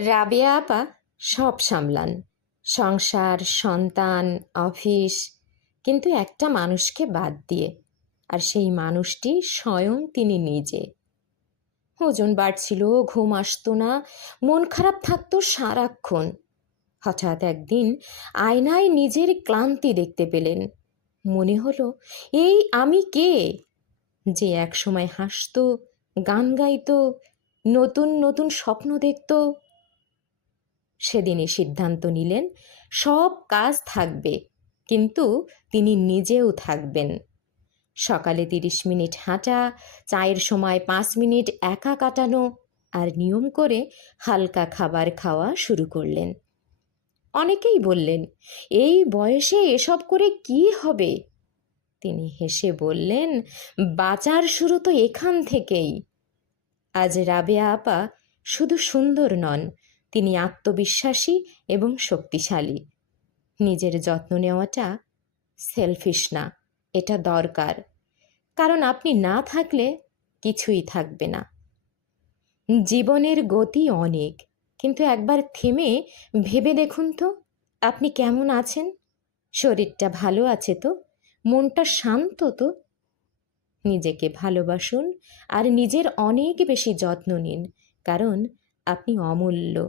রাবেয়া আপা সব সামলান, সংসার, সন্তান, অফিস, কিন্তু একটা মানুষকে বাদ দিয়ে। আর সেই মানুষটি স্বয়ং তিনি নিজে। ওজন বাড়ছিল, ঘুম আসতো না, মন খারাপ থাকতো সারাক্ষণ। হঠাৎ একদিন আয়নায় নিজের ক্লান্তি দেখতে পেলেন। মনে হলো, এই আমি কে, যে এক সময় হাসতো, গান গাইতো, নতুন নতুন স্বপ্ন দেখতো। সেদিনই সিদ্ধান্ত নিলেন, সব কাজ থাকবে, কিন্তু তিনি নিজেও থাকবেন। সকালে 30 মিনিট হাঁটা, চায়ের সময় 5 মিনিট একা কাটানো, আর নিয়ম করে হালকা খাবার খাওয়া শুরু করলেন। অনেকেই বললেন, এই বয়সে এসব করে কি হবে? তিনি হেসে বললেন, বাঁচার শুরু তো এখান থেকেই। আজ রাবেয়া আপা শুধু সুন্দর নন, তিনি আত্মবিশ্বাসী এবং শক্তিশালী। নিজের যত্ন নেওয়াটা সেলফিশ না, এটা দরকার। কারণ আপনি না থাকলে কিছুই থাকবে না। জীবনের গতি অনেক, কিন্তু একবার থেমে ভেবে দেখুন তো, আপনি কেমন আছেন? শরীরটা ভালো আছে তো? মনটা শান্ত তো? নিজেকে ভালোবাসুন আর নিজের অনেক বেশি যত্ন নিন, কারণ আপনি অমূল্য।